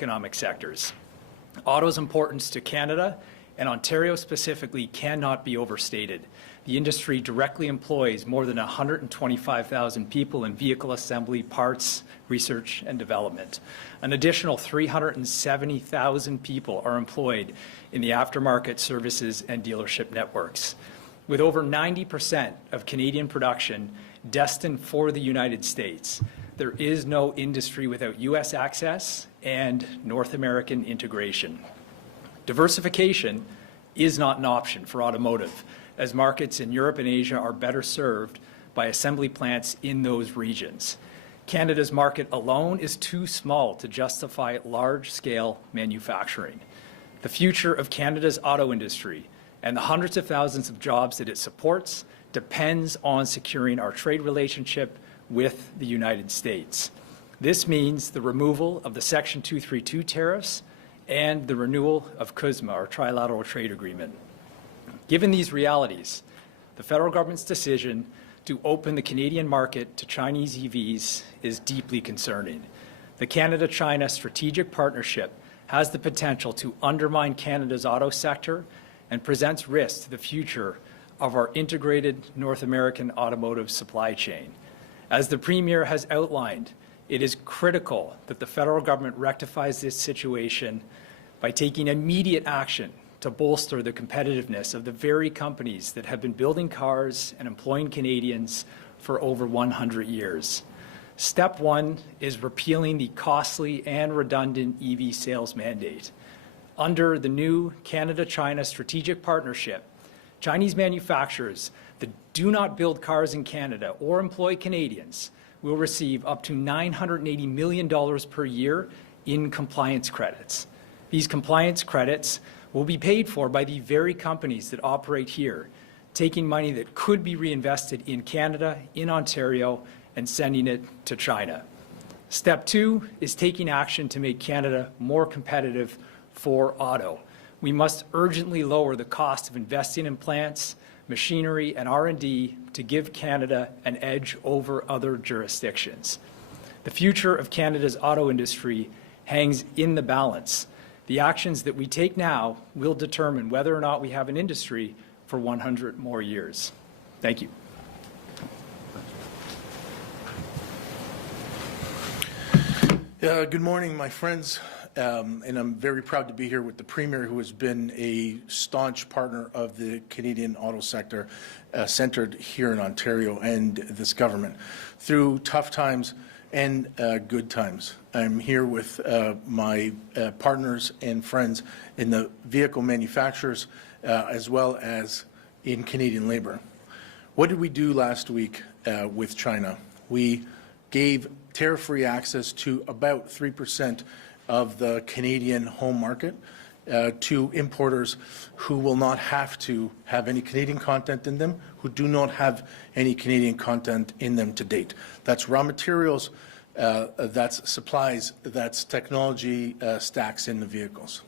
economic sectors. Auto's importance to Canada and Ontario specifically cannot be overstated. The industry directly employs more than 125,000 people in vehicle assembly, parts, research, and development. An additional 370,000 people are employed in the aftermarket services and dealership networks. With over 90% of Canadian production destined for the United States, there is no industry without U.S. access and North American integration. Diversification is not an option for automotive, as markets in Europe and Asia are better served by assembly plants in those regions. Canada's market alone is too small to justify large-scale manufacturing. The future of Canada's auto industry and the hundreds of thousands of jobs that it supports depends on securing our trade relationship with the United States. This means the removal of the Section 232 tariffs and the renewal of CUSMA, our trilateral trade agreement. Given these realities, the federal government's decision to open the Canadian market to Chinese EVs is deeply concerning. The Canada-China strategic partnership has the potential to undermine Canada's auto sector and presents risks to the future of our integrated North American automotive supply chain. As the Premier has outlined, it is critical that the federal government rectifies this situation by taking immediate action to bolster the competitiveness of the very companies that have been building cars and employing Canadians for over 100 years. Step one is repealing the costly and redundant EV sales mandate. Under the new Canada-China strategic partnership, Chinese manufacturers that do not build cars in Canada or employ Canadians will receive up to $980 million per year in compliance credits. These compliance credits will be paid for by the very companies that operate here, taking money that could be reinvested in Canada, in Ontario, and sending it to China. Step two is taking action to make Canada more competitive for auto. We must urgently lower the cost of investing in plants, machinery, and R&D to give Canada an edge over other jurisdictions. The future of Canada's auto industry hangs in the balance. The actions that we take now will determine whether or not we have an industry for 100 more years. Thank you. Good morning, my friends. And I'm very proud to be here with the Premier, who has been a staunch partner of the Canadian auto sector, centered here in Ontario and this government through tough times and good times. I'm here with my partners and friends in the vehicle manufacturers as well as in Canadian labor. What did we do last week with China? We gave tariff-free access to about 3% of the Canadian home market to importers who will not have to have any Canadian content in them, who do not have any Canadian content in them to date. That's raw materials, that's supplies, that's technology stacks in the vehicles.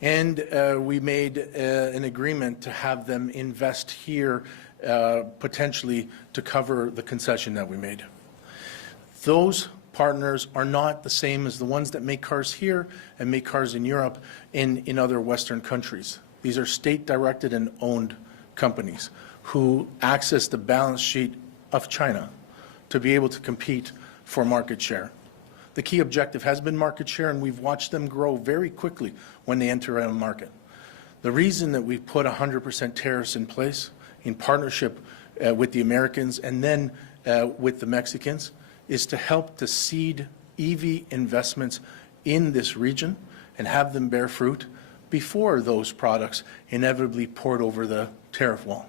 And we made an agreement to have them invest here potentially to cover the concession that we made. Those partners are not the same as the ones that make cars here and make cars in Europe and in other Western countries. These are state-directed and owned companies who access the balance sheet of China to be able to compete for market share. The key objective has been market share, and we've watched them grow very quickly when they enter a market. The reason that we put 100% tariffs in place in partnership with the Americans and then with the Mexicans is to help to seed EV investments in this region and have them bear fruit before those products inevitably poured over the tariff wall.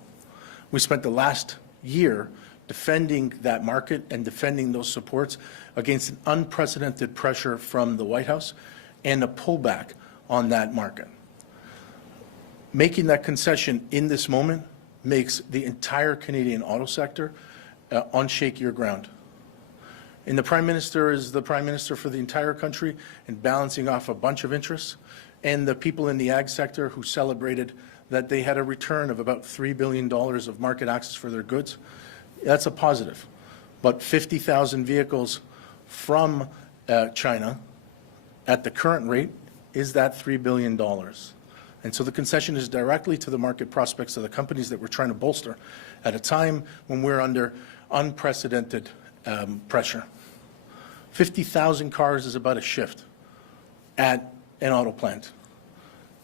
We spent the last year defending that market and defending those supports against an unprecedented pressure from the White House and a pullback on that market. Making that concession in this moment makes the entire Canadian auto sector on shakier ground. And the Prime Minister is the Prime Minister for the entire country and balancing off a bunch of interests. And the people in the ag sector who celebrated that they had a return of about $3 billion of market access for their goods, that's a positive. But 50,000 vehicles from China at the current rate is that $3 billion. And so the concession is directly to the market prospects of the companies that we're trying to bolster at a time when we're under unprecedented pressure. 50,000 cars is about a shift at an auto plant.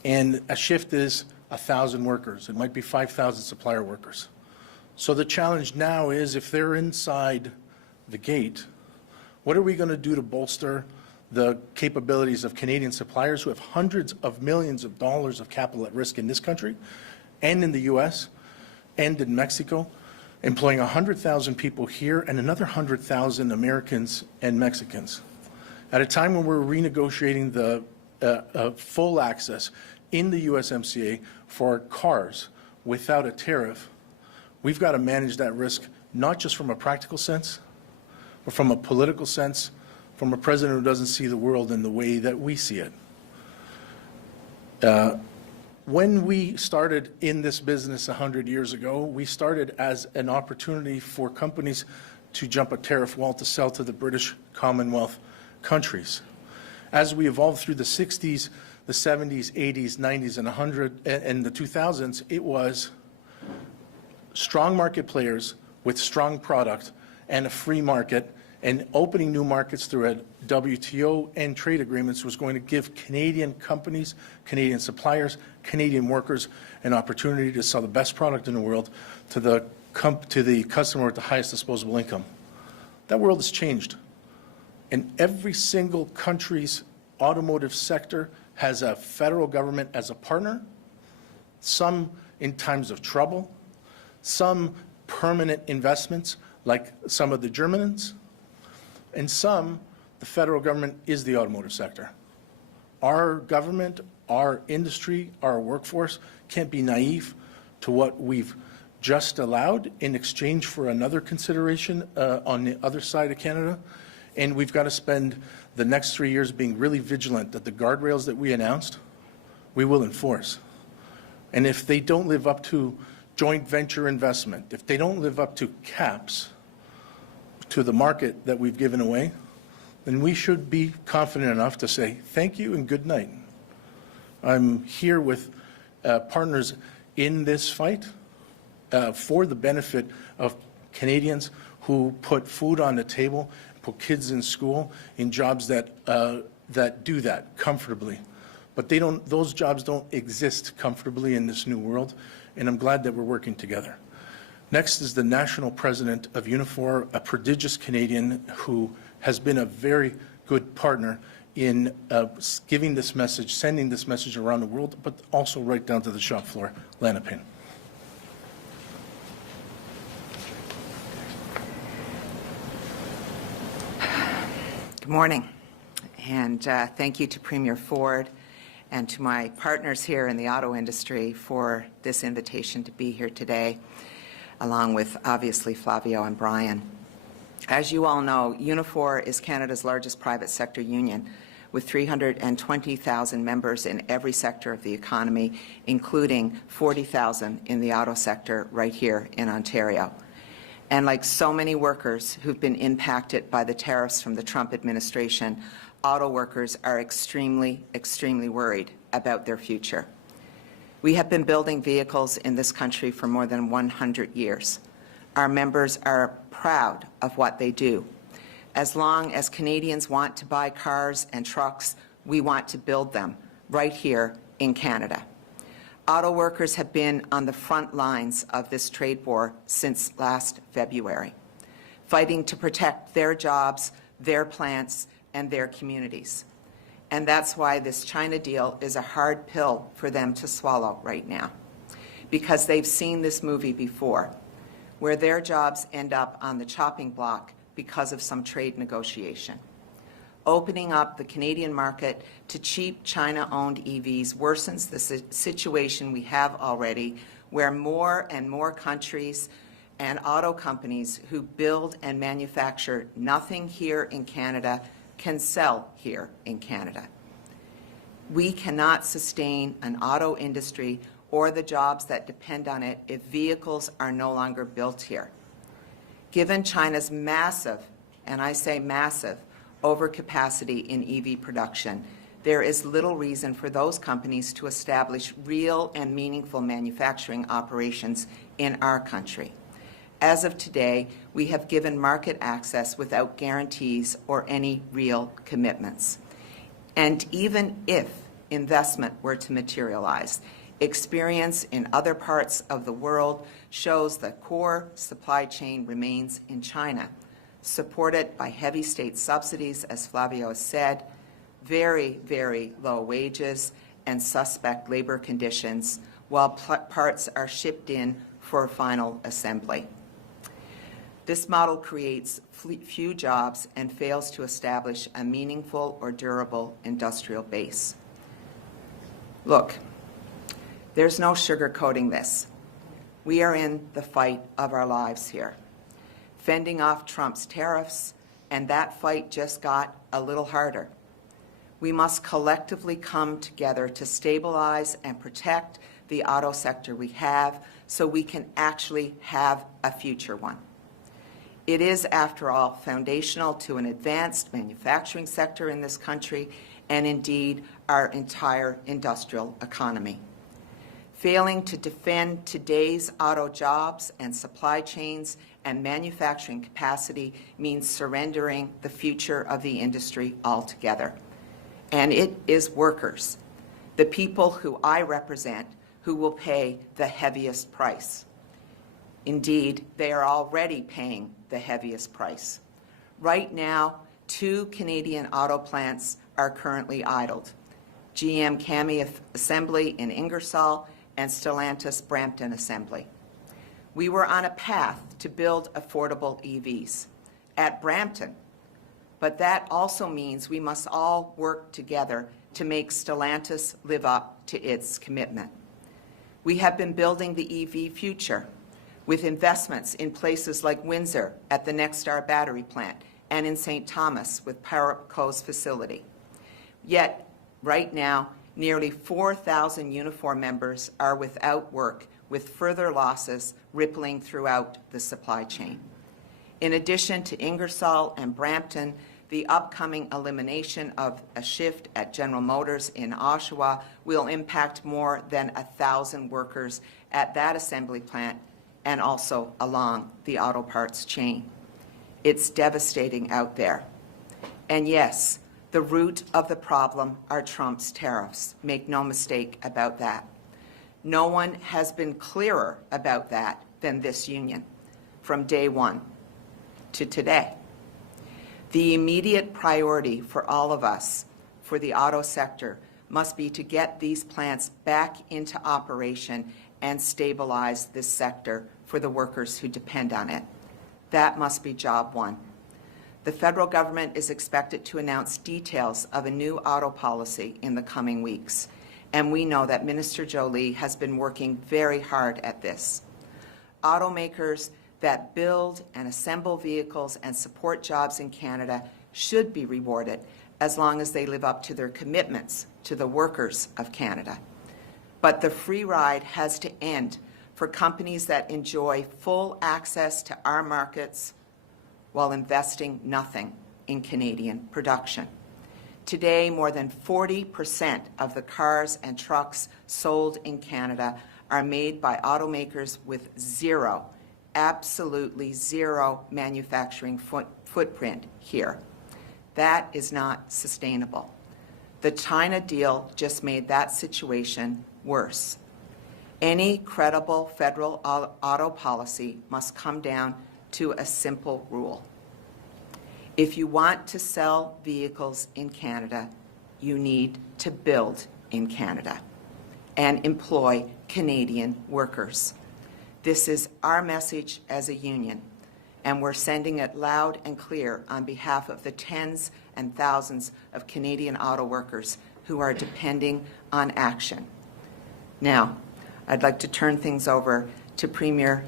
And a shift is 1,000 workers. It might be 5,000 supplier workers. So the challenge now is, if they're inside the gate, what are we going to do to bolster the capabilities of Canadian suppliers who have hundreds of millions of dollars of capital at risk in this country and in the U.S. and in Mexico, employing 100,000 people here and another 100,000 Americans and Mexicans. At a time when we're renegotiating the full access in the USMCA for cars without a tariff, we've got to manage that risk, not just from a practical sense, but from a political sense, from a president who doesn't see the world in the way that we see it. When we started in this business 100 years ago, we started as an opportunity for companies to jump a tariff wall to sell to the British Commonwealth countries. As we evolved through the 60s, the 70s, 80s, 90s, and the 2000s, it was strong market players with strong product and a free market, and opening new markets through a WTO and trade agreements was going to give Canadian companies, Canadian suppliers, Canadian workers an opportunity to sell the best product in the world to the customer with the highest disposable income. That world has changed. And every single country's automotive sector has a federal government as a partner, some in times of trouble, some permanent investments like some of the Germans, and some, the federal government is the automotive sector. Our government, our industry, our workforce can't be naive to what we've just allowed in exchange for another consideration on the other side of Canada. And we've got to spend the next 3 years being really vigilant that the guardrails that we announced, we will enforce. And if they don't live up to joint venture investment, if they don't live up to caps, to the market that we've given away, then we should be confident enough to say thank you and good night. I'm here with partners in this fight for the benefit of Canadians who put food on the table, put kids in school, in jobs that do that comfortably. But those jobs don't exist comfortably in this new world, and I'm glad that we're working together. Next is the national president of Unifor, a prodigious Canadian who has been a very good partner in giving this message, sending this message around the world, but also right down to the shop floor. Lana Payne. Good morning, and thank you to Premier Ford and to my partners here in the auto industry for this invitation to be here today, along with, obviously, Flavio and Brian. As you all know, Unifor is Canada's largest private sector union, with 320,000 members in every sector of the economy, including 40,000 in the auto sector right here in Ontario. And like so many workers who've been impacted by the tariffs from the Trump administration, auto workers are extremely, extremely worried about their future. We have been building vehicles in this country for more than 100 years. Our members are proud of what they do. As long as Canadians want to buy cars and trucks, we want to build them right here in Canada. Auto workers have been on the front lines of this trade war since last February, fighting to protect their jobs, their plants, and their communities. And that's why this China deal is a hard pill for them to swallow right now, because they've seen this movie before, where their jobs end up on the chopping block because of some trade negotiation. Opening up the Canadian market to cheap China-owned EVs worsens the situation we have already, where more and more countries and auto companies who build and manufacture nothing here in Canada can sell here in Canada. We cannot sustain an auto industry or the jobs that depend on it if vehicles are no longer built here. Given China's massive, and I say massive, overcapacity in EV production, there is little reason for those companies to establish real and meaningful manufacturing operations in our country. As of today, we have given market access without guarantees or any real commitments. And even if investment were to materialize, experience in other parts of the world shows the core supply chain remains in China, supported by heavy state subsidies, as Flavio has said, very, very low wages, and suspect labor conditions, while parts are shipped in for final assembly. This model creates few jobs and fails to establish a meaningful or durable industrial base. Look, there's no sugarcoating this. We are in the fight of our lives here, fending off Trump's tariffs, and that fight just got a little harder. We must collectively come together to stabilize and protect the auto sector we have so we can actually have a future one. It is, after all, foundational to an advanced manufacturing sector in this country and indeed our entire industrial economy. Failing to defend today's auto jobs and supply chains and manufacturing capacity means surrendering the future of the industry altogether. And it is workers, the people who I represent, who will pay the heaviest price. Indeed, they are already paying the heaviest price. Right now, 2 Canadian auto plants are currently idled, GM CAMI Assembly in Ingersoll and Stellantis Brampton Assembly. We were on a path to build affordable EVs at Brampton, but that also means we must all work together to make Stellantis live up to its commitment. We have been building the EV future with investments in places like Windsor at the Nexstar battery plant and in St. Thomas with PowerCo's facility. Yet, right now, nearly 4,000 Unifor members are without work, with further losses rippling throughout the supply chain. In addition to Ingersoll and Brampton, the upcoming elimination of a shift at General Motors in Oshawa will impact more than 1,000 workers at that assembly plant and also along the auto parts chain. It's devastating out there. And yes, the root of the problem are Trump's tariffs. Make no mistake about that. No one has been clearer about that than this union from day one to today. The immediate priority for all of us, for the auto sector, must be to get these plants back into operation and stabilize this sector for the workers who depend on it. That must be job one. The federal government is expected to announce details of a new auto policy in the coming weeks, and we know that Minister Jolie has been working very hard at this. Automakers that build and assemble vehicles and support jobs in Canada should be rewarded as long as they live up to their commitments to the workers of Canada. But the free ride has to end for companies that enjoy full access to our markets while investing nothing in Canadian production. Today, more than 40% of the cars and trucks sold in Canada are made by automakers with zero, absolutely zero manufacturing footprint here. That is not sustainable. The China deal just made that situation worse. Any credible federal auto policy must come down to a simple rule. If you want to sell vehicles in Canada, you need to build in Canada and employ Canadian workers. This is our message as a union, and we're sending it loud and clear on behalf of the tens and thousands of Canadian auto workers who are depending on action. Now, I'd like to turn things over to Premier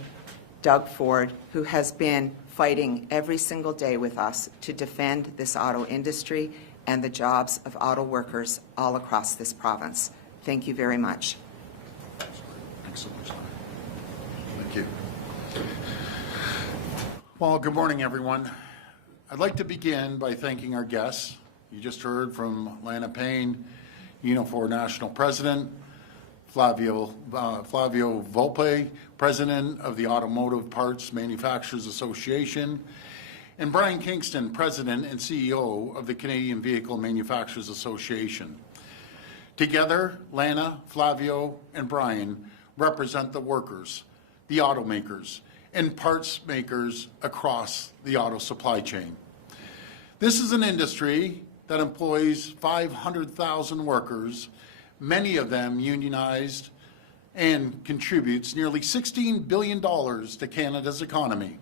Doug Ford, who has been fighting every single day with us to defend this auto industry and the jobs of auto workers all across this province. Thank you very much. Excellent. Thank you. Well, good morning, everyone. I'd like to begin by thanking our guests. You just heard from Lana Payne, Unifor National President, Flavio Volpe, President of the Automotive Parts Manufacturers Association, and Brian Kingston, President and CEO of the Canadian Vehicle Manufacturers Association. Together, Lana, Flavio, and Brian represent the workers, the automakers, and parts makers across the auto supply chain. This is an industry that employs 500,000 workers, many of them unionized, and contributes nearly $16 billion to Canada's economy.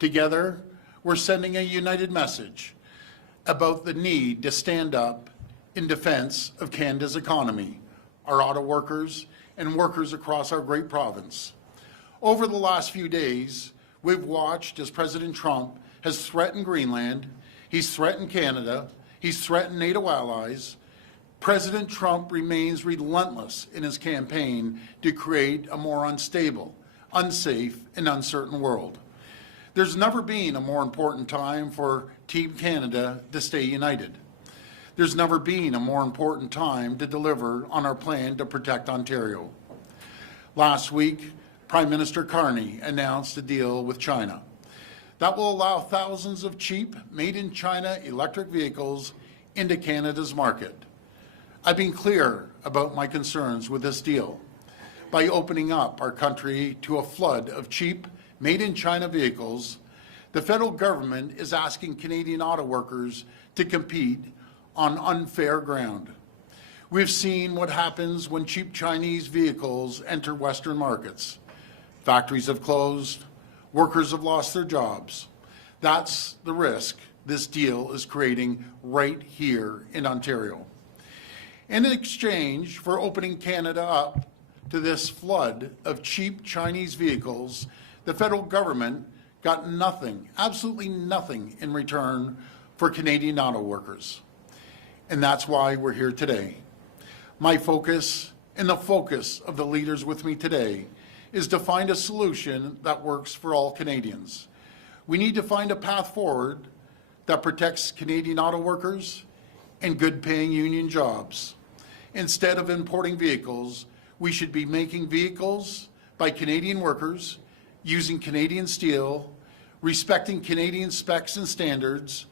Together, we're sending a united message about the need to stand up in defense of Canada's economy, our auto workers, and workers across our great province. Over the last few days, we've watched as President Trump has threatened Greenland, he's threatened Canada, he's threatened NATO allies. President Trump remains relentless in his campaign to create a more unstable, unsafe, and uncertain world. There's never been a more important time for Team Canada to stay united. There's never been a more important time to deliver on our plan to protect Ontario. Last week, Prime Minister Carney announced a deal with China that will allow thousands of cheap, made-in-China electric vehicles into Canada's market. I've been clear about my concerns with this deal. By opening up our country to a flood of cheap, made-in-China vehicles, the federal government is asking Canadian auto workers to compete on unfair ground. We've seen what happens when cheap Chinese vehicles enter Western markets. Factories have closed, workers have lost their jobs. That's the risk this deal is creating right here in Ontario. In exchange for opening Canada up to this flood of cheap Chinese vehicles, the federal government got nothing, absolutely nothing in return for Canadian auto workers. And that's why we're here today. My focus and the focus of the leaders with me today is to find a solution that works for all Canadians. We need to find a path forward that protects Canadian auto workers and good-paying union jobs. Instead of importing vehicles, we should be making vehicles by Canadian workers, using Canadian steel, respecting Canadian specs and standards,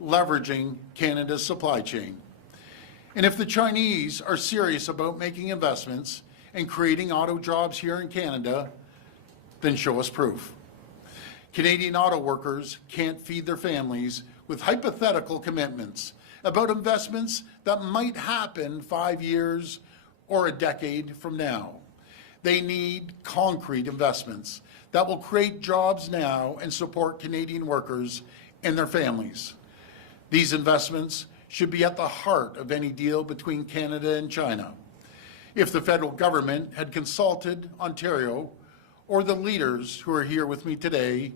leveraging Canada's supply chain. And if the Chinese are serious about making investments and creating auto jobs here in Canada, then show us proof. Canadian auto workers can't feed their families with hypothetical commitments about investments that might happen 5 years or a decade from now. They need concrete investments that will create jobs now and support Canadian workers and their families. These investments should be at the heart of any deal between Canada and China. If the federal government had consulted Ontario or the leaders who are here with me today,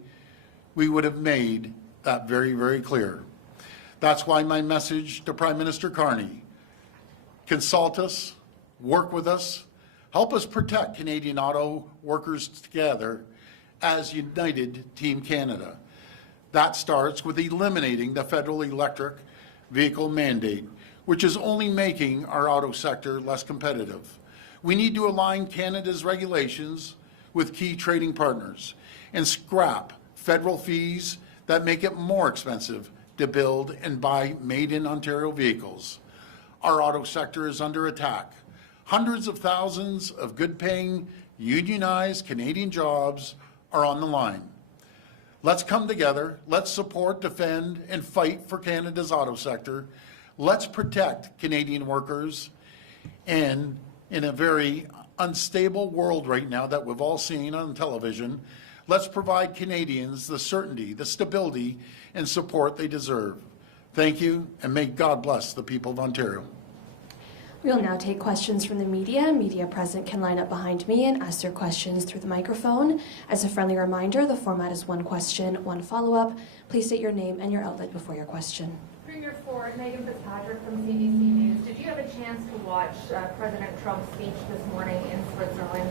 we would have made that very, very clear. That's why my message to Prime Minister Carney: consult us, work with us, help us protect Canadian auto workers together as United Team Canada. That starts with eliminating the federal electric vehicle mandate, which is only making our auto sector less competitive. We need to align Canada's regulations with key trading partners and scrap federal fees that make it more expensive to build and buy made-in-Ontario vehicles. Our auto sector is under attack. Hundreds of thousands of good-paying, unionized Canadian jobs are on the line. Let's come together. Let's support, defend, and fight for Canada's auto sector. Let's protect Canadian workers. And in a very unstable world right now that we've all seen on television, let's provide Canadians the certainty, the stability, and support they deserve. Thank you, and may God bless the people of Ontario. We will now take questions from the media. Media present can line up behind me and ask their questions through the microphone. As a friendly reminder, the format is one question, one follow-up. Please state your name and your outlet before your question. Premier Ford, Megan Fitzpatrick from CBC News. Did you have a chance to watch President Trump's speech this morning in Switzerland?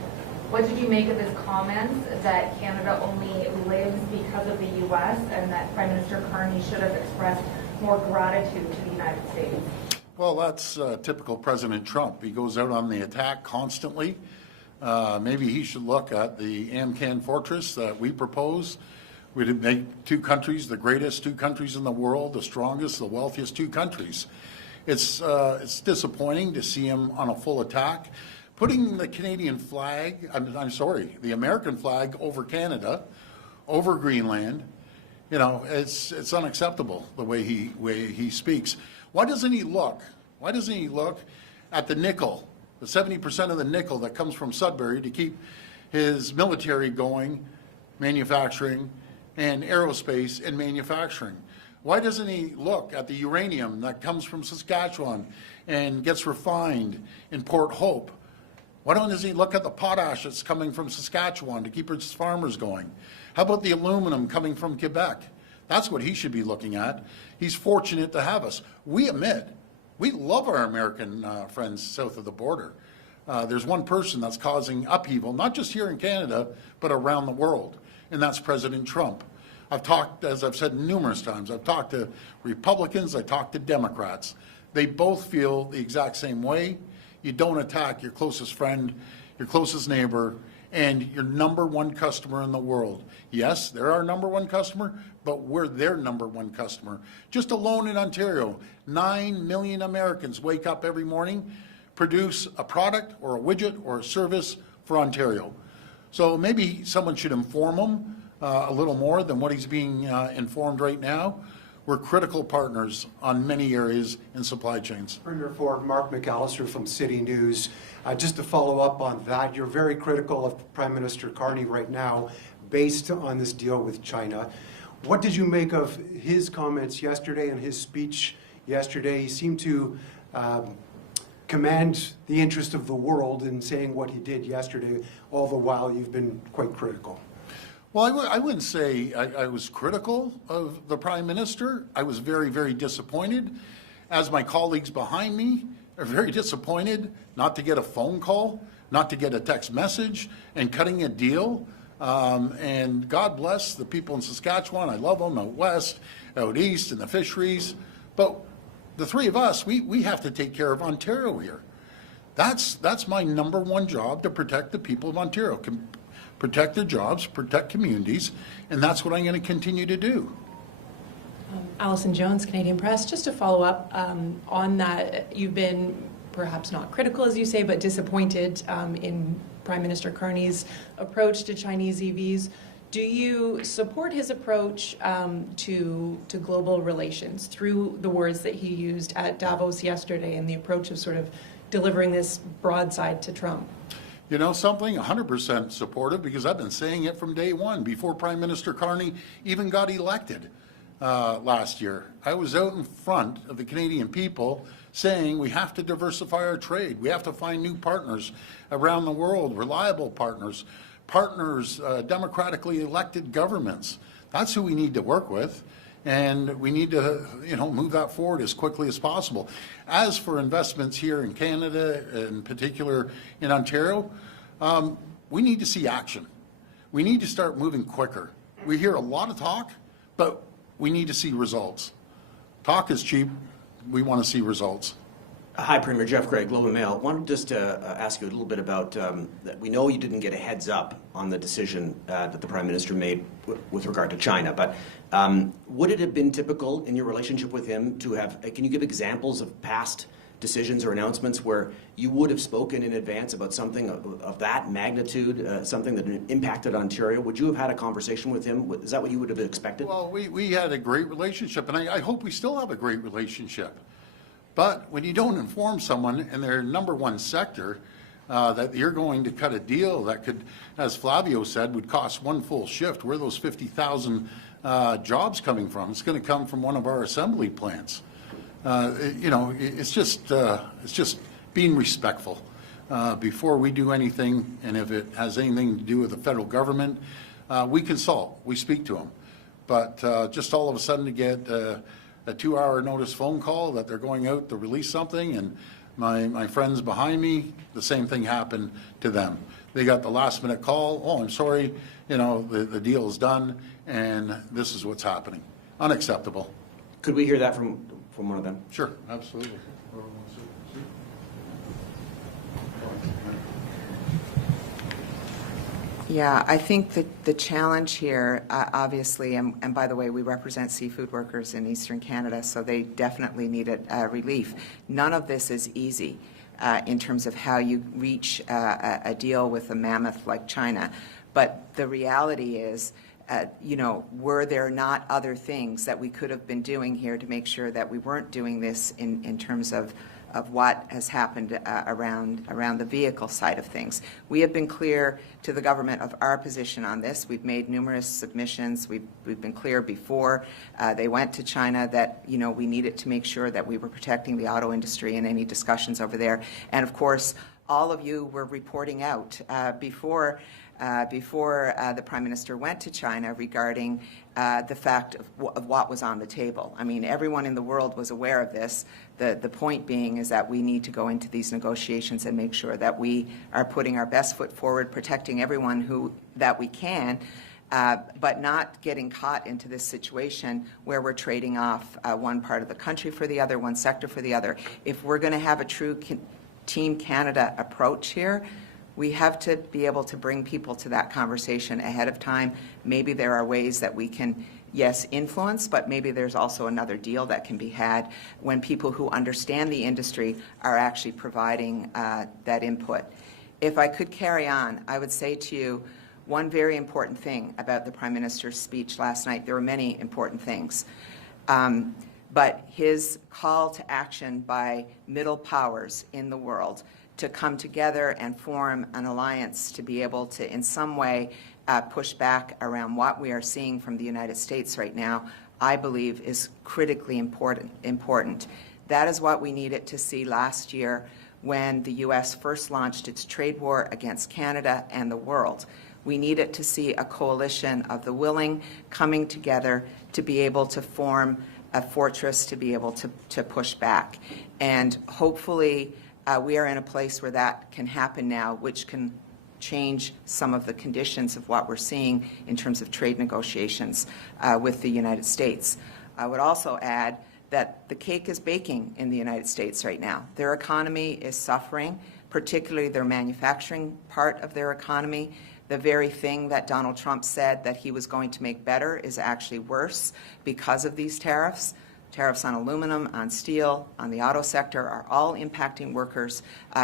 What did you make of his comments that Canada only lives because of the U.S. and that Prime Minister Carney should have expressed more gratitude to the United States? Well, that's typical President Trump. He goes out on the attack constantly. Maybe he should look at the Amcan Fortress that we propose. We'd make two countries, the greatest two countries in the world, the strongest, the wealthiest two countries. It's disappointing to see him on a full attack. Putting the Canadian flag, the American flag over Canada, over Greenland, you know, it's unacceptable the way he speaks. Why doesn't he look at the nickel, the 70% of the nickel that comes from Sudbury to keep his military going, manufacturing, and aerospace and manufacturing? Why doesn't he look at the uranium that comes from Saskatchewan and gets refined in Port Hope? Why doesn't he look at the potash that's coming from Saskatchewan to keep his farmers going? How about the aluminum coming from Quebec? That's what he should be looking at. He's fortunate to have us. We admit, we love our American friends south of the border. There's one person that's causing upheaval, not just here in Canada, but around the world, and that's President Trump. I've talked, as I've said numerous times, I've talked to Republicans, I talked to Democrats. They both feel the exact same way. You don't attack your closest friend, your closest neighbor, and your number one customer in the world. Yes, they're our number one customer, but we're their number one customer. Just alone in Ontario, 9 million Americans wake up every morning, produce a product or a widget or a service for Ontario. So maybe someone should inform him a little more than what he's being informed right now. We're critical partners on many areas in supply chains. Premier Ford, Mark McAllister from City News. Just to follow up on that, you're very critical of Prime Minister Carney right now based on this deal with China. What did you make of his comments yesterday and his speech yesterday? He seemed to command the interest of the world in saying what he did yesterday, all the while you've been quite critical. Well, I wouldn't say I was critical of the Prime Minister. I was very, very disappointed, as my colleagues behind me are very disappointed not to get a phone call, not to get a text message, and cutting a deal. And God bless the people in Saskatchewan. I love them out west, out east, in the fisheries. But the three of us, we have to take care of Ontario here. That's my number one job, to protect the people of Ontario. Protect their jobs, protect communities, and that's what I'm going to continue to do. Alison Jones, Canadian Press. Just to follow up on that, you've been perhaps not critical, as you say, but disappointed in Prime Minister Carney's approach to Chinese EVs. Do you support his approach to global relations through the words that he used at Davos yesterday and the approach of sort of delivering this broadside to Trump? You know something, 100% supportive, because I've been saying it from day one, before Prime Minister Carney even got elected last year. I was out in front of the Canadian people saying we have to diversify our trade. We have to find new partners around the world, reliable partners, democratically elected governments. That's who we need to work with. And we need to, move that forward as quickly as possible. As for investments here in Canada, in particular in Ontario, we need to see action. We need to start moving quicker. We hear a lot of talk, but we need to see results. Talk is cheap. We want to see results. Hi, Premier Jeff Gray, Globe and Mail. I wanted just to ask you a little bit about that. We know you didn't get a heads up on the decision that the Prime Minister made with regard to China, but would it have been typical in your relationship with him to have, can you give examples of past decisions or announcements where you would have spoken in advance about something of that magnitude, something that impacted Ontario? Would you have had a conversation with him? Is that what you would have expected? Well, we had a great relationship, and I hope we still have a great relationship. But when you don't inform someone in their number one sector that you're going to cut a deal that could, as Flavio said, would cost one full shift, where are those 50,000 jobs coming from? It's going to come from one of our assembly plants. It's just being respectful before we do anything. And if it has anything to do with the federal government, we consult, we speak to them. But just all of a sudden to get a 2-hour notice phone call that they're going out to release something, and my friends behind me, the same thing happened to them. they got the last minute call, oh, I'm sorry, you know, the deal is done, and this is what's happening. Unacceptable. Could we hear that from one of them? Sure, absolutely. Yeah, I think that the challenge here, obviously, and by the way, we represent seafood workers in Eastern Canada, so they definitely needed relief. None of this is easy in terms of how you reach a deal with a mammoth like China. But the reality is, you know, were there not other things that we could have been doing here to make sure that we weren't doing this in terms of what has happened around the vehicle side of things? We have been clear to the government of our position on this. We've made numerous submissions. We've been clear before they went to China that, you know, we needed to make sure that we were protecting the auto industry in any discussions over there. And of course, all of you were reporting out before the Prime Minister went to China regarding the fact of what was on the table. I mean, everyone in the world was aware of this. The point being is that we need to go into these negotiations and make sure that we are putting our best foot forward, protecting everyone that we can, but not getting caught into this situation where we're trading off one part of the country for the other, one sector for the other. If we're going to have a true Team Canada approach here, we have to be able to bring people to that conversation ahead of time. Maybe there are ways that we can, yes, influence, but maybe there's also another deal that can be had when people who understand the industry are actually providing that input. If I could carry on, I would say to you one very important thing about the Prime Minister's speech last night. There were many important things. But his call to action by middle powers in the world to come together and form an alliance to be able to, in some way, push back around what we are seeing from the United States right now, I believe is critically important. That is what we needed to see last year when the U.S. first launched its trade war against Canada and the world. We needed to see a coalition of the willing coming together to be able to form a fortress to be able to push back. And hopefully we are in a place where that can happen now, which can change some of the conditions of what we're seeing in terms of trade negotiations with the United States. I would also add that the cake is baking in the United States right now. Their economy is suffering, particularly their manufacturing part of their economy. The very thing that Donald Trump said that he was going to make better is actually worse because of these tariffs. Tariffs on aluminum, on steel, on the auto sector are all impacting workers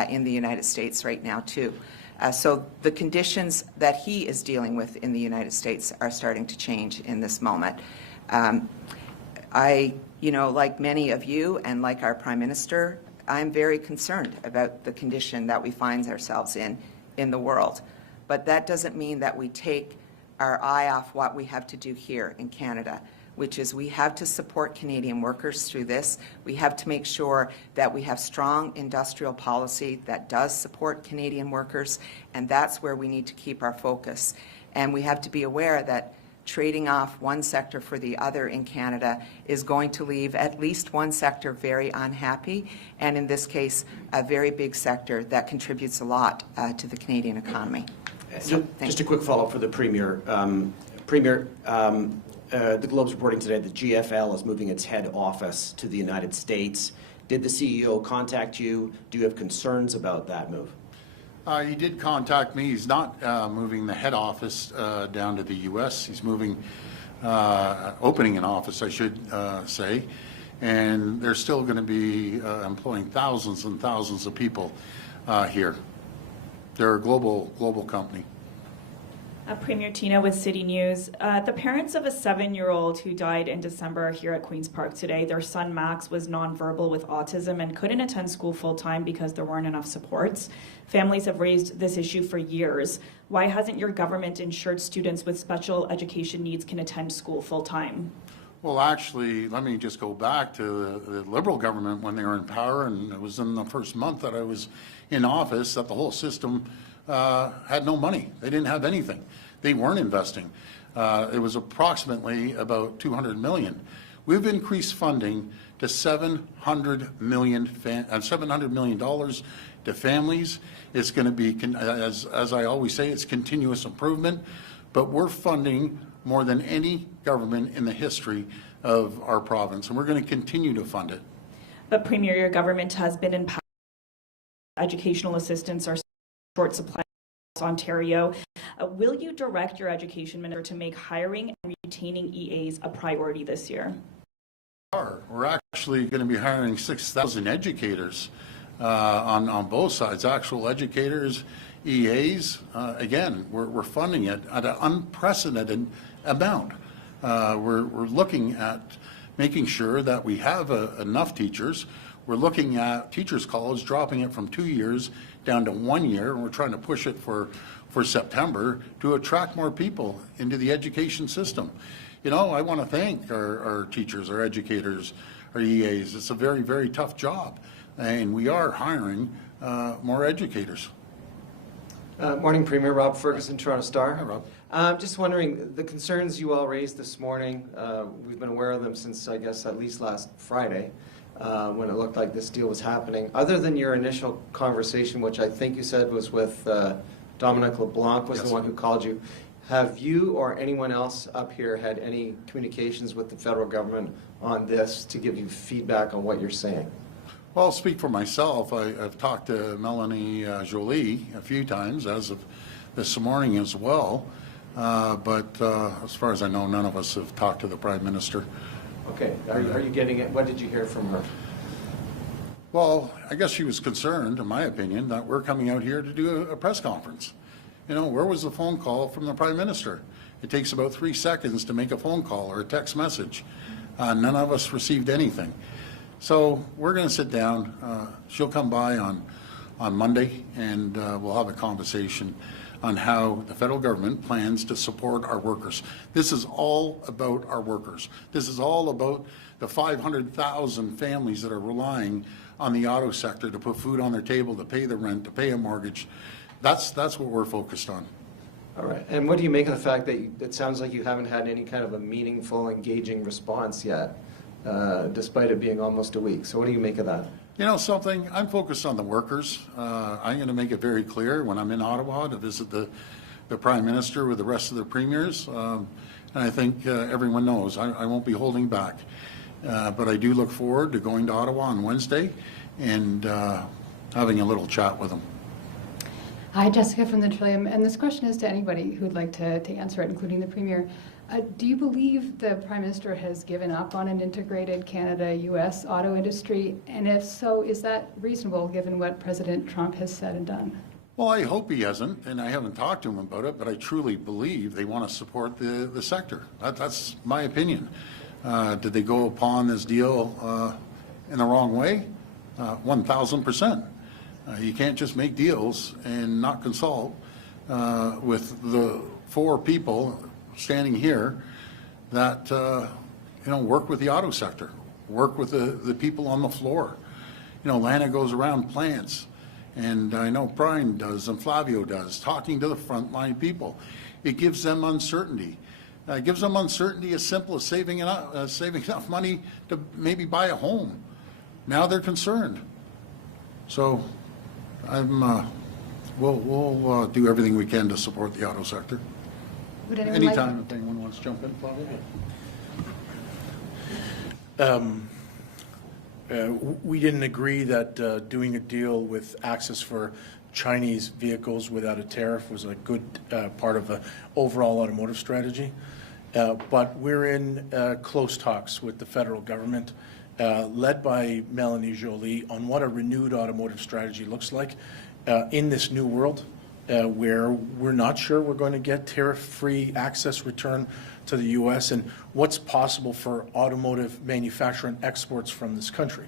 in the United States right now, too. So the conditions that he is dealing with in the United States are starting to change in this moment. Like many of you and like our Prime Minister, I'm very concerned about the condition that we find ourselves in the world. But that doesn't mean that we take our eye off what we have to do here in Canada, which is we have to support Canadian workers through this. We have to make sure that we have strong industrial policy that does support Canadian workers, and that's where we need to keep our focus. And we have to be aware that trading off one sector for the other in Canada is going to leave at least one sector very unhappy, and in this case, a very big sector that contributes a lot to the Canadian economy. So, just a quick follow-up for the Premier. Premier, the Globe's reporting today that GFL is moving its head office to the United States. Did the CEO contact you? Do you have concerns about that move? He did contact me. He's not moving the head office down to the U.S. He's moving, opening an office, I should say, and they're still going to be employing thousands and thousands of people here. They're a global company. Premier Tina with City News. The parents of a 7-year-old who died in December here at Queen's Park today, their son Max was nonverbal with autism and couldn't attend school full-time because there weren't enough supports. Families have raised this issue for years. Why hasn't your government ensured students with special education needs can attend school full-time? Well, actually, let me just go back to the Liberal government when they were in power, and it was in the first month that I was in office that the whole system had no money. They didn't have anything. They weren't investing. It was approximately about $200 million. We've increased funding to $700 million to families. It's going to be, as I always say, it's continuous improvement, but we're funding more than any government in the history of our province, and we're going to continue to fund it. But Premier, your government has been in educational assistance or short supply in Ontario. Will you direct your education minister to make hiring and retaining EAs a priority this year? We're actually going to be hiring 6,000 educators on both sides, actual educators, EAs. Again, we're funding it at an unprecedented amount. We're looking at making sure that we have enough teachers. We're looking at Teachers College dropping it from 2 years down to 1 year, and we're trying to push it for September to attract more people into the education system. You know, I want to thank our teachers, our educators, our EAs. It's a very, very tough job, and we are hiring more educators. Morning, Premier. Rob Ferguson, Toronto Star. Hi, Rob. Just wondering, the concerns you all raised this morning, we've been aware of them since, I guess, at least last Friday, when it looked like this deal was happening. Other than your initial conversation, which I think you said was with Dominic LeBlanc, was Yes. the one who called you, have you or anyone else up here had any communications with the federal government on this to give you feedback on what you're saying? Well, I'll speak for myself. I've talked to Melanie Joly a few times, as of this morning as well. But as far as I know, none of us have talked to the Prime Minister. Okay. Are you getting it? What did you hear from her? Well, I guess she was concerned, in my opinion, that we're coming out here to do a press conference. You know, where was the phone call from the Prime Minister? It takes about 3 seconds to make a phone call or a text message. None of us received anything. So we're going to sit down. She'll come by on Monday, and we'll have a conversation on how the federal government plans to support our workers. This is all about our workers. This is all about the 500,000 families that are relying on the auto sector to put food on their table, to pay the rent, to pay a mortgage. That's what we're focused on. All right. And what do you make of the fact that it sounds like you haven't had any kind of a meaningful, engaging response yet, despite it being almost a week? So what do you make of that? You know something, I'm focused on the workers. I'm going to make it very clear when I'm in Ottawa to visit the Prime Minister with the rest of the premiers. And I think everyone knows I won't be holding back. But I do look forward to going to Ottawa on Wednesday and having a little chat with them. Hi, Jessica from the Trillium, and this question is to anybody who'd like to answer it, including the Premier. Do you believe the Prime Minister has given up on an integrated Canada-U.S. auto industry? And if so, is that reasonable given what President Trump has said and done? Well, I hope he hasn't, and I haven't talked to him about it, but I truly believe they want to support the sector. That's my opinion. Did they go upon this deal in the wrong way? 1,000%. You can't just make deals and not consult with the 4 people standing here that work with the auto sector, work with the people on the floor. You know, Lana goes around plants, and I know Brian does and Flavio does, talking to the frontline people. It gives them uncertainty. It gives them uncertainty as simple as saving enough money to maybe buy a home. Now they're concerned. So we'll do everything we can to support the auto sector. Would anyone Anytime if anyone wants to jump in, Flavio. We didn't agree that doing a deal with access for Chinese vehicles without a tariff was a good part of the overall automotive strategy. But we're in close talks with the federal government, led by Melanie Joly, on what a renewed automotive strategy looks like in this new world, where we're not sure we're going to get tariff-free access return to the U.S. and what's possible for automotive manufacturing exports from this country.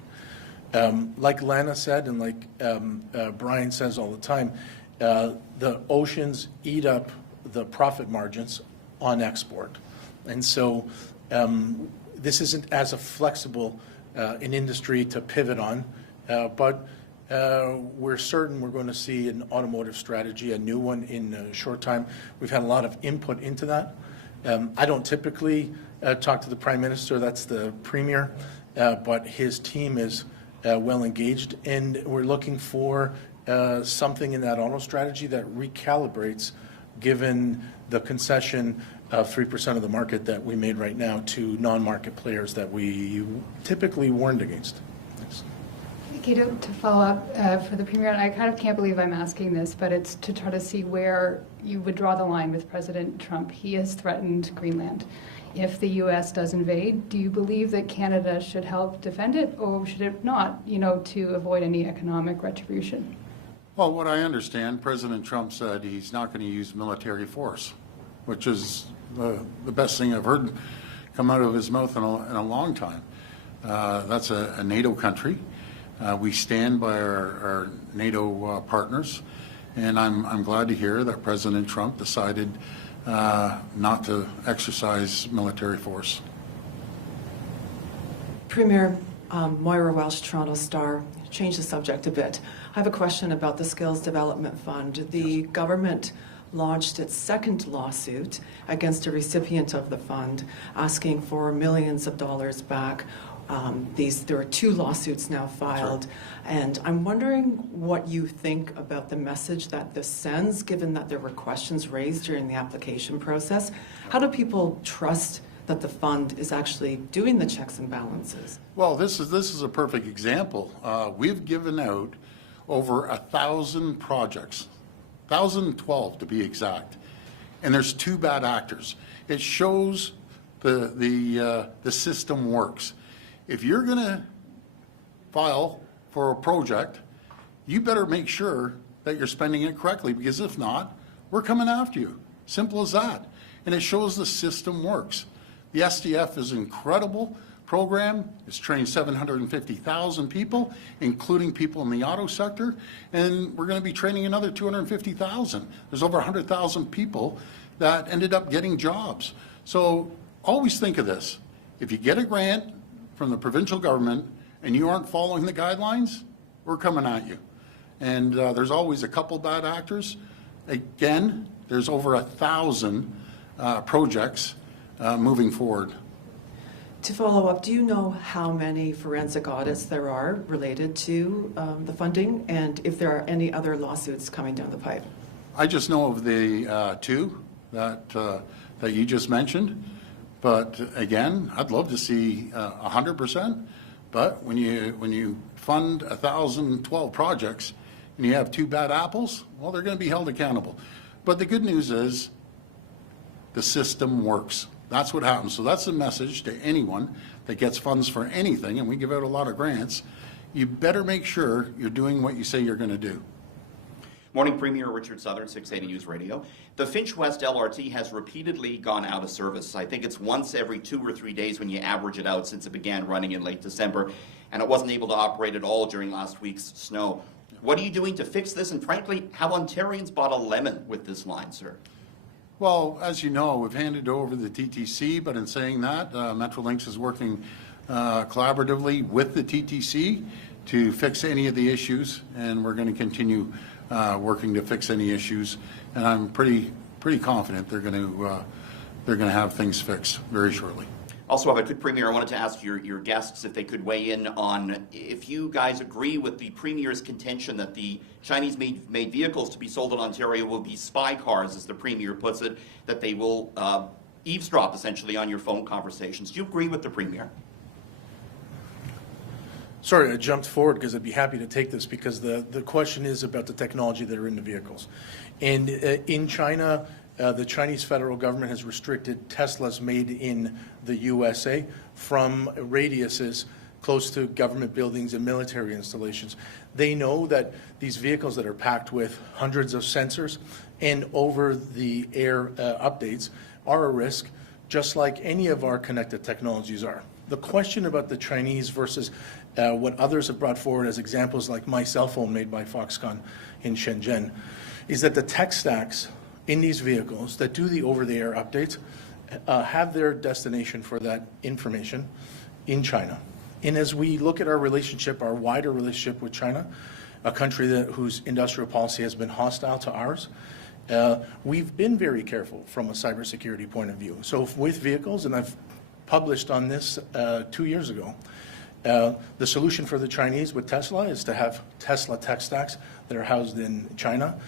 Like Lana said, and like Brian says all the time, the oceans eat up the profit margins on export. And so this isn't as a flexible an industry to pivot on, but we're certain we're going to see an automotive strategy, a new one, in a short time. We've had a lot of input into that. I don't typically talk to the Prime Minister, that's the Premier, but his team is well engaged, and we're looking for something in that auto strategy that recalibrates, given the concession of 3% of the market that we made right now to non-market players that we typically warned against. Thanks. Okay, to follow up for the Premier, and I kind of can't believe I'm asking this, but it's to try to see where you would draw the line with President Trump. He has threatened Greenland. If the U.S. does invade, do you believe that Canada should help defend it, or should it not, to avoid any economic retribution? Well, what I understand, President Trump said he's not going to use military force, which is the best thing I've heard come out of his mouth in a long time. That's a NATO country. We stand by our NATO partners, and I'm glad to hear that President Trump decided not to exercise military force. Premier, Moira Welsh, Toronto Star. Change the subject a bit. I have a question about the Skills Development Fund. The government launched its second lawsuit against a recipient of the fund, asking for millions of dollars back. There are 2 lawsuits now filed, sure. And I'm wondering what you think about the message that this sends, given that there were questions raised during the application process. How do people trust that the fund is actually doing the checks and balances? Well, this is a perfect example. We've given out over 1,000 projects, 1,012 to be exact, and there's 2 bad actors. It shows the system works. If you're going to file for a project, you better make sure that you're spending it correctly, because if not, we're coming after you. Simple as that. And it shows the system works. The SDF is an incredible program. It's trained 750,000 people, including people in the auto sector, and we're going to be training another 250,000. There's over 100,000 people that ended up getting jobs. So always think of this. If you get a grant from the provincial government and you aren't following the guidelines, we're coming at you. And there's always a couple bad actors. Again, there's over 1,000 projects moving forward. To follow up, do you know how many forensic audits there are related to the funding, and if there are any other lawsuits coming down the pipe? I just know of the 2 that you just mentioned, but again, I'd love to see 100%. But when you fund 1,012 projects and you have 2 bad apples, well, they're going to be held accountable. But the good news is the system works. That's what happens. So that's the message to anyone that gets funds for anything, and we give out a lot of grants. You better make sure you're doing what you say you're going to do. Morning, Premier Richard Southern, 680 News Radio. The Finch West LRT has repeatedly gone out of service. I think it's once every 2 or 3 days when you average it out since it began running in late December, and it wasn't able to operate at all during last week's snow. What are you doing to fix this? And frankly, have Ontarians bought a lemon with this line, sir? Well, as you know, we've handed over the TTC, but in saying that, Metrolinx is working collaboratively with the TTC to fix any of the issues, and we're going to continue working to fix any issues. And I'm pretty confident they're going to have things fixed very shortly. Also, if I could, Premier, I wanted to ask your guests if they could weigh in on if you guys agree with the Premier's contention that the Chinese-made vehicles to be sold in Ontario will be spy cars, as the Premier puts it, that they will eavesdrop essentially on your phone conversations. Do you agree with the Premier? Sorry, I jumped forward because I'd be happy to take this, because the question is about the technology that are in the vehicles. And in China, the Chinese federal government has restricted Teslas made in the USA from radiuses close to government buildings and military installations. They know that these vehicles that are packed with hundreds of sensors and over-the-air updates are a risk, just like any of our connected technologies are. The question about the Chinese versus what others have brought forward as examples, like my cell phone made by Foxconn in Shenzhen, is that the tech stacks in these vehicles that do the over-the-air updates have their destination for that information in China. And as we look at our relationship, our wider relationship with China, a country whose industrial policy has been hostile to ours, we've been very careful from a cybersecurity point of view. So with vehicles, and I've published on this 2 years ago, the solution for the Chinese with Tesla is to have Tesla tech stacks that are housed in China.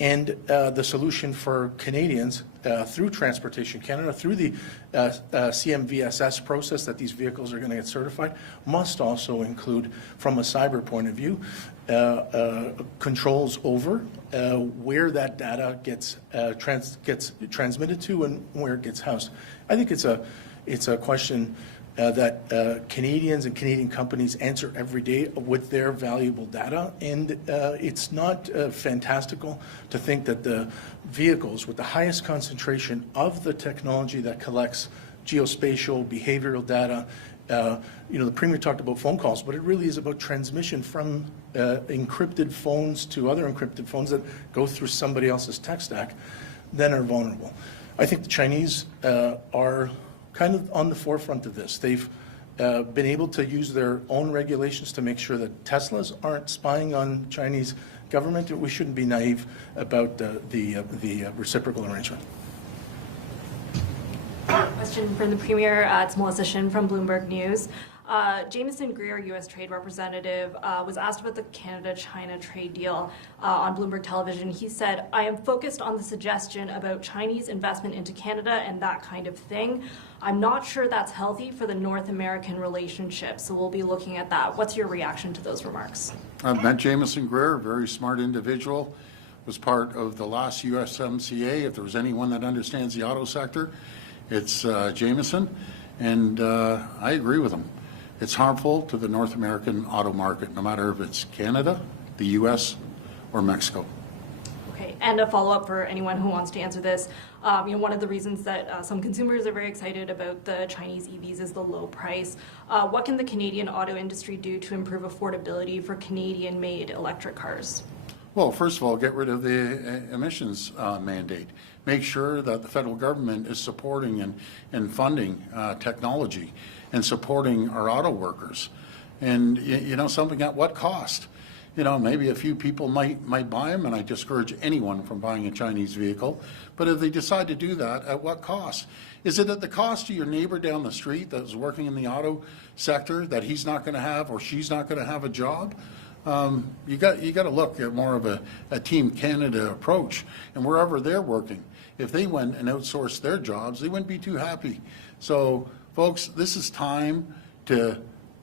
And the solution for Canadians through Transportation Canada, through the CMVSS process that these vehicles are going to get certified, must also include, from a cyber point of view, controls over where that data gets transmitted to and where it gets housed. I think it's a question that Canadians and Canadian companies answer every day with their valuable data. And it's not fantastical to think that the vehicles with the highest concentration of the technology that collects geospatial, behavioral data, the Premier talked about phone calls, but it really is about transmission from encrypted phones to other encrypted phones that go through somebody else's tech stack, then are vulnerable. I think the Chinese are kind of on the forefront of this. They've been able to use their own regulations to make sure that Teslas aren't spying on Chinese government. We shouldn't be naive about the reciprocal arrangement. Question from the Premier. It's Melissa Shin from Bloomberg News. Jameson Greer, U.S. Trade Representative, was asked about the Canada-China trade deal on Bloomberg Television. He said, "I am focused on the suggestion about Chinese investment into Canada and that kind of thing. I'm not sure that's healthy for the North American relationship, so we'll be looking at that." What's your reaction to those remarks? I've met Jameson Greer, a very smart individual, was part of the last USMCA. If there was anyone that understands the auto sector, it's Jameson, and I agree with him. It's harmful to the North American auto market, no matter if it's Canada, the U.S., or Mexico. Okay, and a follow-up for anyone who wants to answer this. One of the reasons that some consumers are very excited about the Chinese EVs is the low price. What can the Canadian auto industry do to improve affordability for Canadian-made electric cars? Well, first of all, get rid of the emissions mandate. Make sure that the federal government is supporting and funding technology and supporting our auto workers. And, something at what cost? Maybe a few people might buy them, and I discourage anyone from buying a Chinese vehicle. But if they decide to do that, at what cost? Is it at the cost of your neighbor down the street that's working in the auto sector, that he's not going to have or she's not going to have a job? You got to look at more of a Team Canada approach. And wherever they're working, if they went and outsourced their jobs, they wouldn't be too happy. So, folks, this is time to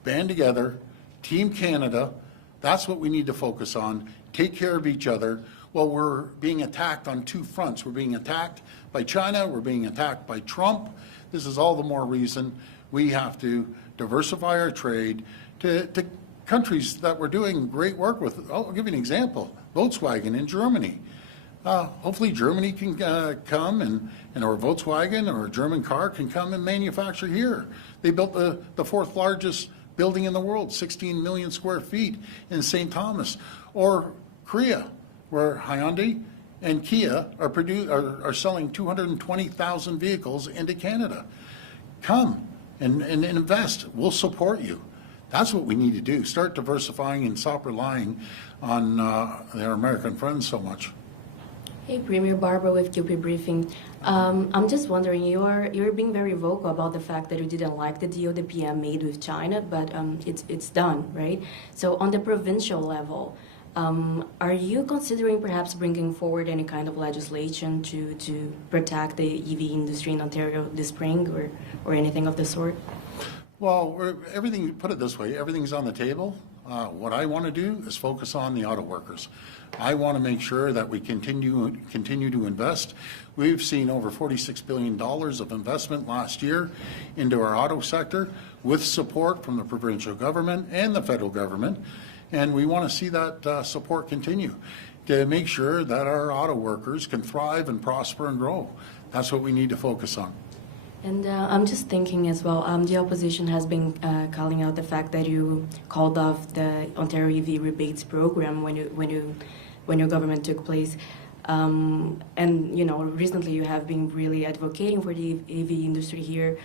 band together, Team Canada. That's what we need to focus on. Take care of each other. Well, we're being attacked on two fronts. We're being attacked by China. We're being attacked by Trump. This is all the more reason we have to diversify our trade to countries that we're doing great work with. I'll give you an example. Volkswagen in Germany. Hopefully Germany can come or Volkswagen or a German car can come and manufacture here. They built the fourth largest building in the world, 16 million square feet in St. Thomas. Or Korea, where Hyundai and Kia are selling 220,000 vehicles into Canada. Come and invest. We'll support you. That's what we need to do. Start diversifying and stop relying on their American friends so much. Hey, Premier Barbara with QP Briefing. I'm just wondering, you're being very vocal about the fact that you didn't like the deal the PM made with China, but it's done, right? So on the provincial level, are you considering perhaps bringing forward any kind of legislation to protect the EV industry in Ontario this spring or anything of the sort? Well, put it this way, everything's on the table. What I want to do is focus on the auto workers. I want to make sure that we continue to invest. We've seen over $46 billion of investment last year into our auto sector with support from the provincial government and the federal government. And we want to see that support continue to make sure that our auto workers can thrive and prosper and grow. That's what we need to focus on. And I'm just thinking as well, the opposition has been calling out the fact that you called off the Ontario EV rebates program when your government took place. And, recently you have been really advocating for the EV industry here.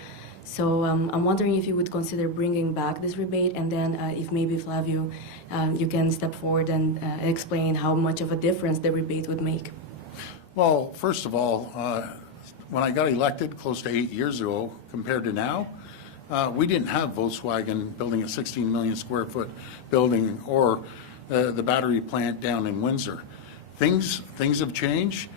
So I'm wondering if you would consider bringing back this rebate, and then if maybe, Flavio, you can step forward and explain how much of a difference the rebate would make. Well, first of all, when I got elected close to 8 years ago compared to now, we didn't have Volkswagen building a 16 million square foot building or the battery plant down in Windsor. Things have changed.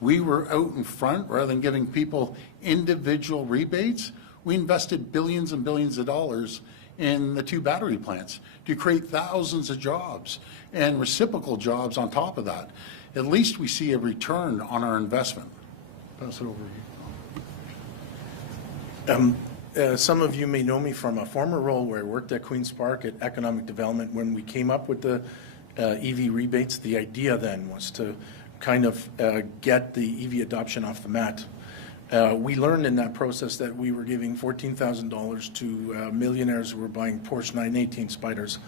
We were out in front rather than giving people individual rebates. We invested billions and billions of dollars in the 2 battery plants to create thousands of jobs and reciprocal jobs on top of that. At least we see a return on our investment. Pass it over to you. Some of you may know me from a former role where I worked at Queen's Park at Economic Development. When we came up with the EV rebates, the idea then was to kind of get the EV adoption off the mat. We learned in that process that we were giving $14,000 to millionaires who were buying Porsche 918 Spyders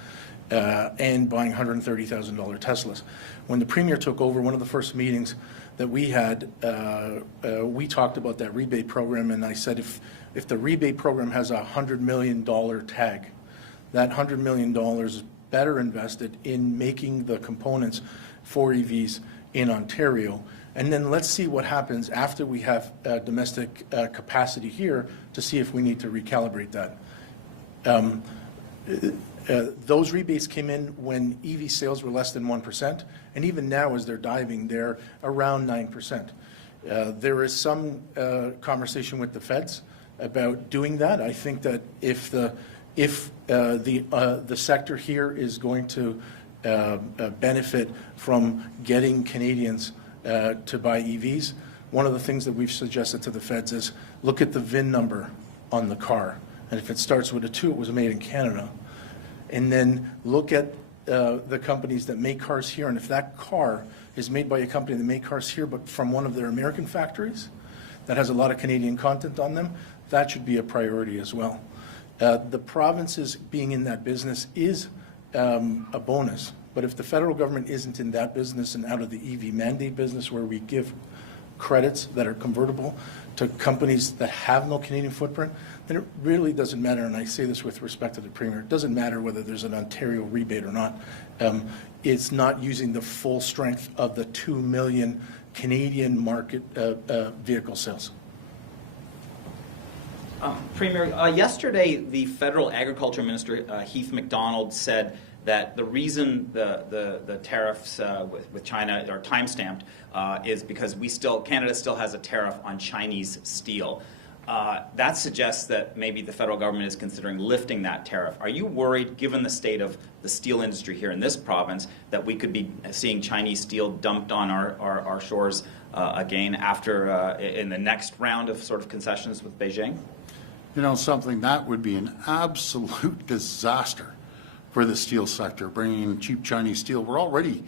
and buying $130,000 Teslas. When the Premier took over, one of the first meetings that we had, we talked about that rebate program, and I said if the rebate program has a $100 million tag, that $100 million is better invested in making the components for EVs in Ontario. And then let's see what happens after we have domestic capacity here to see if we need to recalibrate that. Those rebates came in when EV sales were less than 1%, and even now as they're diving, they're around 9%. There is some conversation with the feds about doing that. I think that if the sector here is going to benefit from getting Canadians to buy EVs, one of the things that we've suggested to the feds is look at the VIN number on the car, and if it starts with a 2, it was made in Canada. And then look at the companies that make cars here, and if that car is made by a company that make cars here but from one of their American factories that has a lot of Canadian content on them, that should be a priority as well. The provinces being in that business is a bonus, but if the federal government isn't in that business and out of the EV mandate business where we give credits that are convertible to companies that have no Canadian footprint, then it really doesn't matter, and I say this with respect to the Premier, it doesn't matter whether there's an Ontario rebate or not. It's not using the full strength of the 2 million Canadian market vehicle sales. Premier, yesterday the federal agriculture minister, Heath MacDonald, said that the reason the tariffs with China are time-stamped is because Canada still has a tariff on Chinese steel. That suggests that maybe the federal government is considering lifting that tariff. Are you worried, given the state of the steel industry here in this province, that we could be seeing Chinese steel dumped on our shores again after in the next round of sort of concessions with Beijing? You know something, that would be an absolute disaster for the steel sector, bringing in cheap Chinese steel. We're already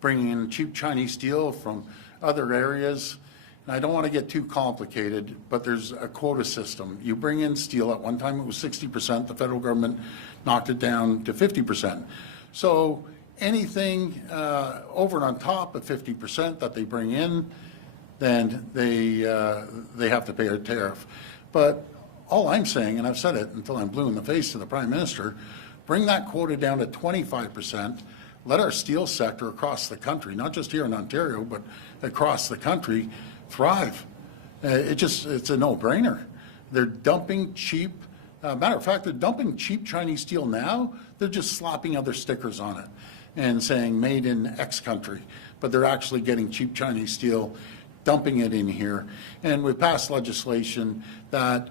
bringing in cheap Chinese steel from other areas. And I don't want to get too complicated, but there's a quota system. You bring in steel, at one time it was 60%, the federal government knocked it down to 50%. So anything over and on top of 50% that they bring in, then they have to pay a tariff. But all I'm saying, and I've said it until I'm blue in the face to the Prime Minister, bring that quota down to 25%, let our steel sector across the country, not just here in Ontario, but across the country, thrive. It's a no-brainer. They're dumping cheap, matter of fact, they're dumping cheap Chinese steel now. They're just slapping other stickers on it and saying made in X country, but they're actually getting cheap Chinese steel, dumping it in here. And we've passed legislation that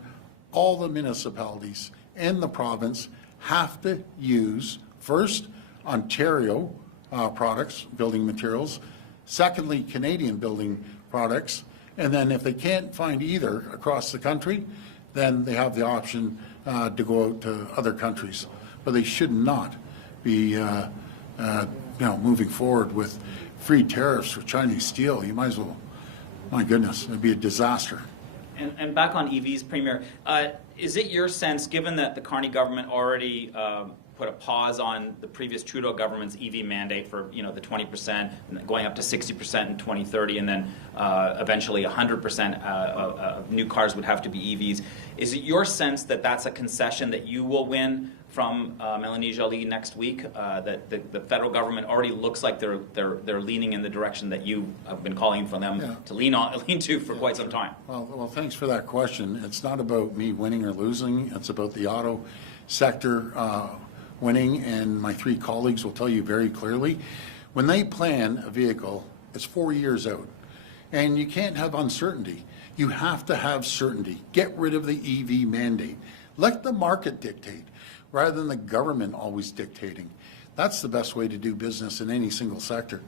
all the municipalities and the province have to use, first, Ontario products, building materials, secondly, Canadian building products, and then if they can't find either across the country, then they have the option to go out to other countries. But they should not be moving forward with free tariffs for Chinese steel. You might as well, my goodness, it'd be a disaster. And back on EVs, Premier, is it your sense, given that the Carney government already put a pause on the previous Trudeau government's EV mandate for the 20%, going up to 60% in 2030, and then eventually 100% of new cars would have to be EVs. Is it your sense that that's a concession that you will win from Mélanie Joly next week? That the federal government already looks like they're leaning in the direction that you have been calling for them to lean to for quite some time. Well, thanks for that question. It's not about me winning or losing. It's about the auto sector winning, and my three colleagues will tell you very clearly, when they plan a vehicle, it's 4 years out. And you can't have uncertainty. You have to have certainty. Get rid of the EV mandate. Let the market dictate rather than the government always dictating. That's the best way to do business in any single sector.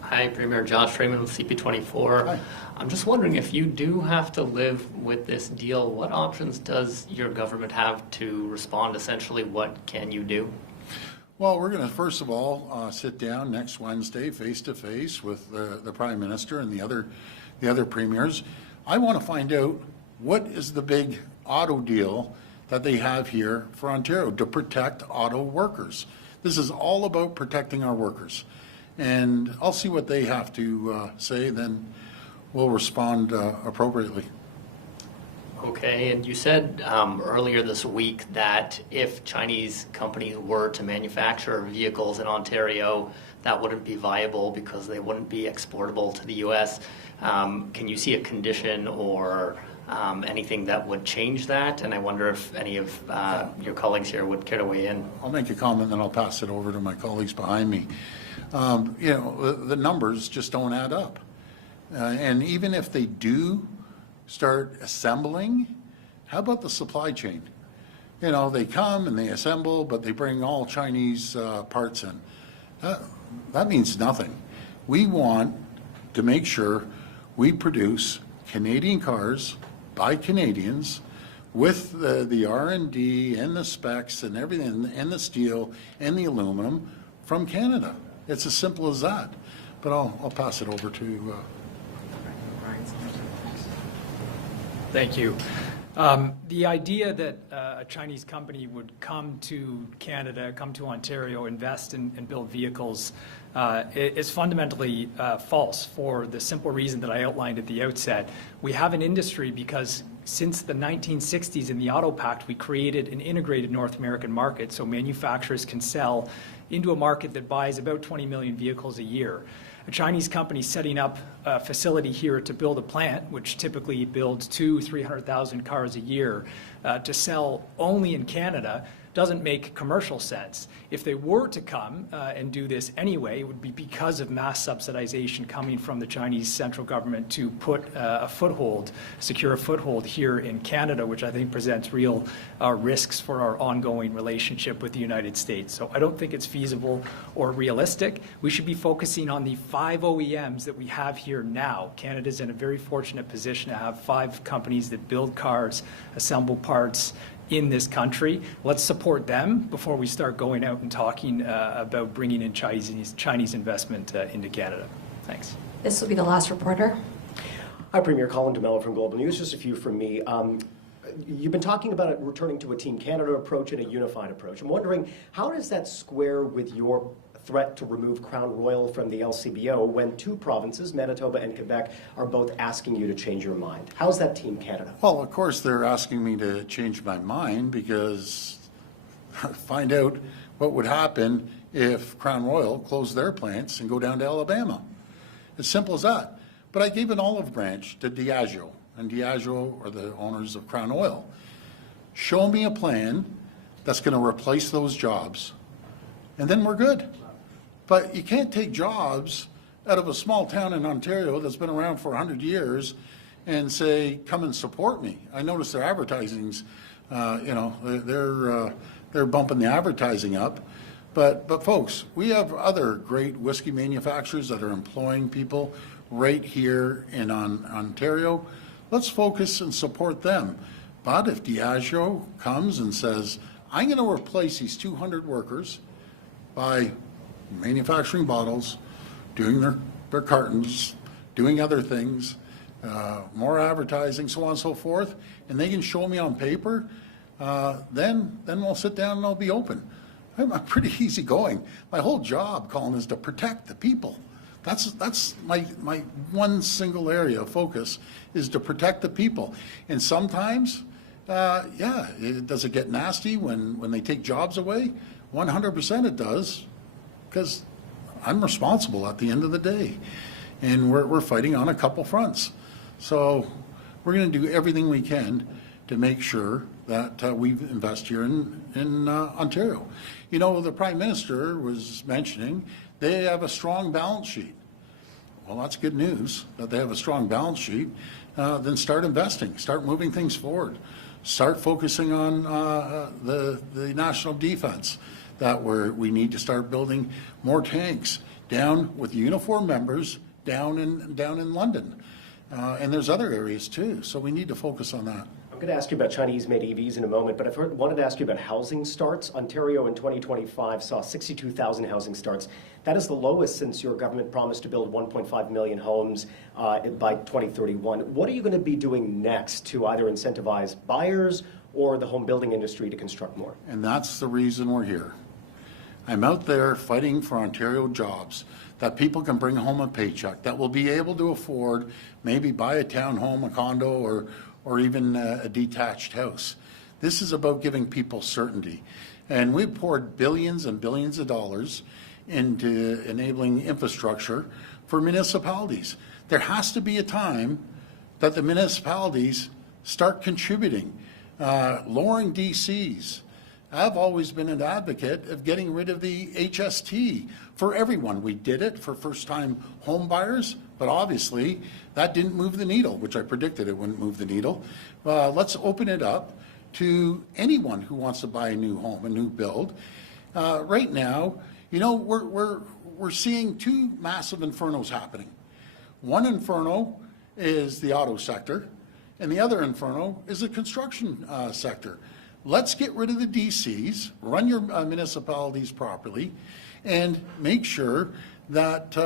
Hi, Premier Josh Freeman with CP24. Hi. I'm just wondering, if you do have to live with this deal, what options does your government have to respond? Essentially, what can you do? Well, we're going to, first of all, sit down next Wednesday face-to-face with the Prime Minister and the other premiers. I want to find out what is the big auto deal that they have here for Ontario to protect auto workers. This is all about protecting our workers. And I'll see what they have to say, then we'll respond appropriately. Okay, and you said earlier this week that if Chinese companies were to manufacture vehicles in Ontario, that wouldn't be viable because they wouldn't be exportable to the U.S. Can you see a condition or anything that would change that? And I wonder if any of your colleagues here would care to weigh in. I'll make a comment, then I'll pass it over to my colleagues behind me. You know, the numbers just don't add up. And even if they do start assembling, how about the supply chain? You know, they come and they assemble, but they bring all Chinese parts in. That means nothing. We want to make sure we produce Canadian cars by Canadians with the R&D and the specs and everything, and the steel and the aluminum from Canada. It's as simple as that. But I'll pass it over to Thank you. The idea that a Chinese company would come to Canada, come to Ontario, invest and build vehicles is fundamentally false for the simple reason that I outlined at the outset. We have an industry because since the 1960s in the Auto Pact, we created an integrated North American market so manufacturers can sell into a market that buys about 20 million vehicles a year. A Chinese company setting up a facility here to build a plant, which typically builds 200,000-300,000 cars a year, to sell only in Canada, doesn't make commercial sense. If they were to come and do this anyway, it would be because of mass subsidization coming from the Chinese central government to put a foothold, secure a foothold here in Canada, which I think presents real risks for our ongoing relationship with the United States. So I don't think it's feasible or realistic. We should be focusing on the 5 OEMs that we have here now. Canada's in a very fortunate position to have 5 companies that build cars, assemble parts, in this country. Let's support them before we start going out and talking about bringing in Chinese investment into Canada. Thanks. This will be the last reporter. Hi, Premier. Colin DeMello from Global News. Just a few from me. You've been talking about it returning to a Team Canada approach and a unified approach. I'm wondering, how does that square with your threat to remove Crown Royal from the LCBO when 2 provinces, Manitoba and Quebec, are both asking you to change your mind? How's that Team Canada? Well, of course, they're asking me to change my mind because find out what would happen if Crown Royal closed their plants and go down to Alabama. As simple as that. But I gave an olive branch to Diageo, and Diageo are the owners of Crown Oil. Show me a plan that's going to replace those jobs, and then we're good. But you can't take jobs out of a small town in Ontario that's been around for 100 years and say, come and support me. I notice their advertising's, they're bumping the advertising up. But folks, we have other great whiskey manufacturers that are employing people right here in Ontario. Let's focus and support them. But if Diageo comes and says, I'm going to replace these 200 workers by manufacturing bottles, doing their cartons, doing other things, more advertising, so on and so forth, and they can show me on paper, then we'll sit down and I'll be open. I'm pretty easygoing. My whole job, Colin, is to protect the people. That's my one single area of focus, is to protect the people. And sometimes, does it get nasty when they take jobs away? 100% it does, because I'm responsible at the end of the day. And we're fighting on a couple fronts. So we're going to do everything we can to make sure that we invest here in Ontario. You know, the Prime Minister was mentioning they have a strong balance sheet. Well, that's good news that they have a strong balance sheet. Then start investing, start moving things forward, start focusing on the national defense, that we need to start building more tanks down with uniformed members down in London. And there's other areas too, so we need to focus on that. I'm going to ask you about Chinese-made EVs in a moment, but I wanted to ask you about housing starts. Ontario in 2025 saw 62,000 housing starts. That is the lowest since your government promised to build 1.5 million homes by 2031. What are you going to be doing next to either incentivize buyers or the home building industry to construct more? And that's the reason we're here. I'm out there fighting for Ontario jobs, that people can bring home a paycheck, that will be able to afford maybe buy a townhome, a condo, or even a detached house. This is about giving people certainty. And we've poured billions and billions of dollars into enabling infrastructure for municipalities. There has to be a time that the municipalities start contributing, lowering DCs. I've always been an advocate of getting rid of the HST for everyone. We did it for first-time home buyers, but obviously that didn't move the needle, which I predicted it wouldn't move the needle. Let's open it up to anyone who wants to buy a new home, a new build. Right now, you know, we're seeing two massive infernos happening. One inferno is the auto sector, and the other inferno is the construction sector. Let's get rid of the DCs, run your municipalities properly, and make sure that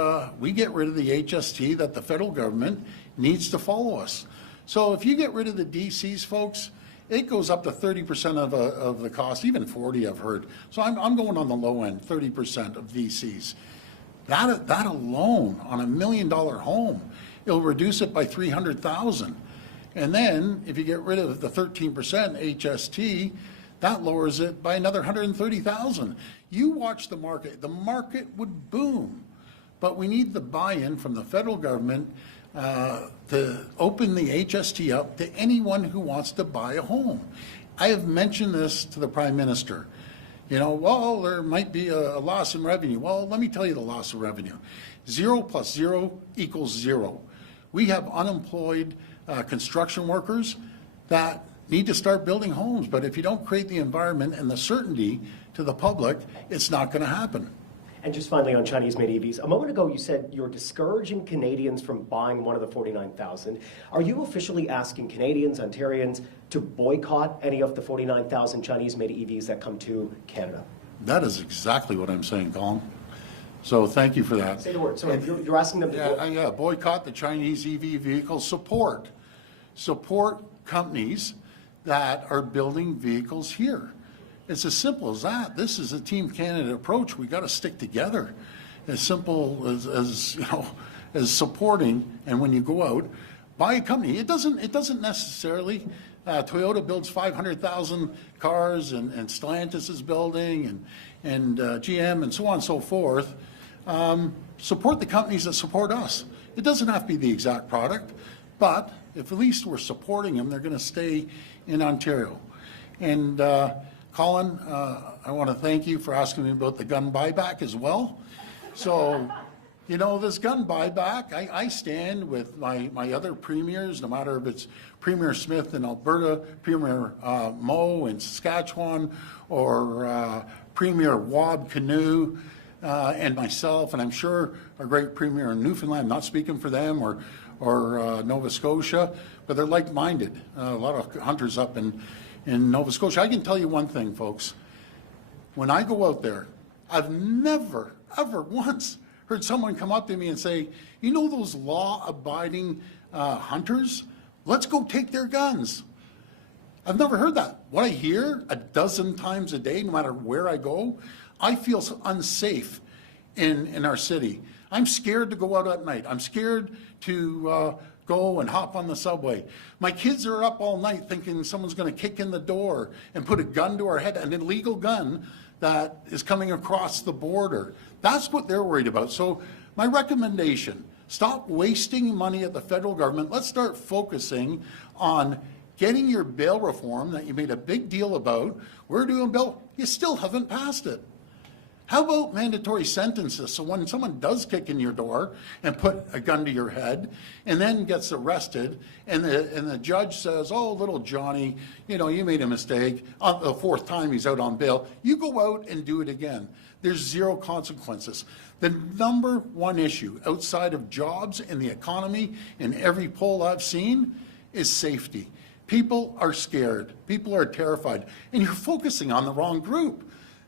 we get rid of the HST, that the federal government needs to follow us. So if you get rid of the DCs, folks, it goes up to 30% of the cost, even 40 I've heard. So I'm going on the low end, 30% of DCs. That alone on $1 million home, it'll reduce it by $300,000. And then if you get rid of the 13% HST, that lowers it by another $130,000. You watch the market would boom. But we need the buy-in from the federal government to open the HST up to anyone who wants to buy a home. I have mentioned this to the Prime Minister. You know, well, there might be a loss in revenue. Well, let me tell you the loss of revenue. 0 plus 0 equals 0. We have unemployed construction workers that need to start building homes. But if you don't create the environment and the certainty to the public, it's not going to happen. And just finally on Chinese-made EVs, a moment ago you said you're discouraging Canadians from buying one of the 49,000. Are you officially asking Canadians, Ontarians, to boycott any of the 49,000 Chinese-made EVs that come to Canada? That is exactly what I'm saying, Colin. So thank you for that. Say the word. So you're asking them to boycott the Chinese EV vehicles. Support companies that are building vehicles here. It's as simple as that. This is a Team Canada approach. We got to stick together. As simple as you know, as supporting. And when you go out, buy a company. It doesn't necessarily. Toyota builds 500,000 cars, and Stellantis is building, and GM, and so on and so forth. Support the companies that support us. It doesn't have to be the exact product, but if at least we're supporting them, they're going to stay in Ontario. And Colin, I want to thank you for asking me about the gun buyback as well. So, you know, this gun buyback, I stand with my other premiers, no matter if it's Premier Smith in Alberta, Premier Moe in Saskatchewan, or Premier Wab Kinew, and myself, and I'm sure our great Premier in Newfoundland, I'm not speaking for them, or Nova Scotia, but they're like-minded. A lot of hunters up in Nova Scotia. I can tell you one thing, folks. When I go out there, I've never, ever once heard someone come up to me and say, you know those law-abiding hunters? Let's go take their guns. I've never heard that. What I hear a dozen times a day, no matter where I go, I feel unsafe in our city. I'm scared to go out at night. I'm scared to go and hop on the subway. My kids are up all night thinking someone's going to kick in the door and put a gun to our head, an illegal gun that is coming across the border. That's what they're worried about. So my recommendation, stop wasting money at the federal government. Let's start focusing on getting your bail reform that you made a big deal about, we're doing bail, you still haven't passed it. How about mandatory sentences? So when someone does kick in your door and put a gun to your head and then gets arrested and the judge says, oh, little Johnny, you know, you made a mistake. On the fourth time he's out on bail. You go out and do it again. There's zero consequences. The number one issue outside of jobs and the economy in every poll I've seen is safety. People are scared. People are terrified. And you're focusing on the wrong group.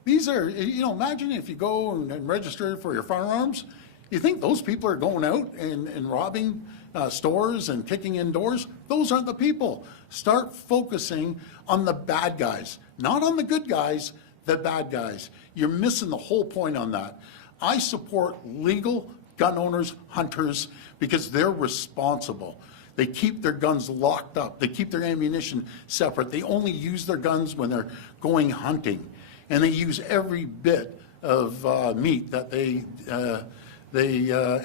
These are, you know, imagine if you go and register for your firearms, you think those people are going out and robbing stores and kicking in doors? Those aren't the people. Start focusing on the bad guys, not on the good guys, the bad guys. You're missing the whole point on that. I support legal gun owners, hunters, because they're responsible. They keep their guns locked up. They keep their ammunition separate. They only use their guns when they're going hunting. And they use every bit of meat that they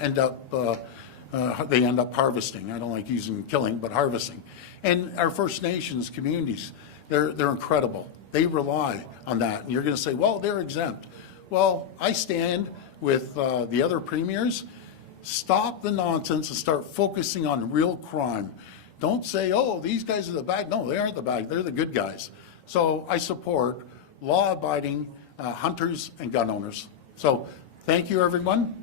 end up harvesting. I don't like using killing, but harvesting. And our First Nations communities, they're incredible. They rely on that. And you're going to say, well, they're exempt. Well, I stand with the other premiers. Stop the nonsense and start focusing on real crime. Don't say, oh, these guys are the bad. No, they aren't the bad. They're the good guys. So I support law-abiding hunters and gun owners. So thank you, everyone.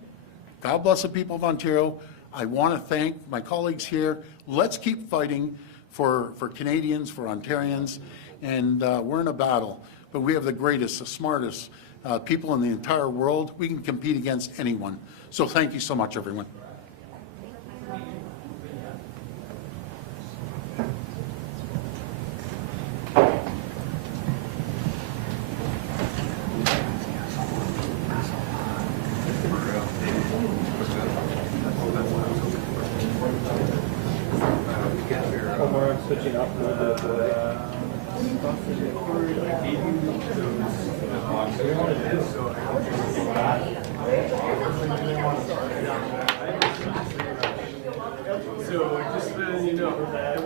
God bless the people of Ontario. I want to thank my colleagues here. Let's keep fighting for Canadians, for Ontarians, and we're in a battle. But we have the greatest, the smartest people in the entire world. We can compete against anyone. So thank you so much, everyone. Switching up a little bit. So just so you know.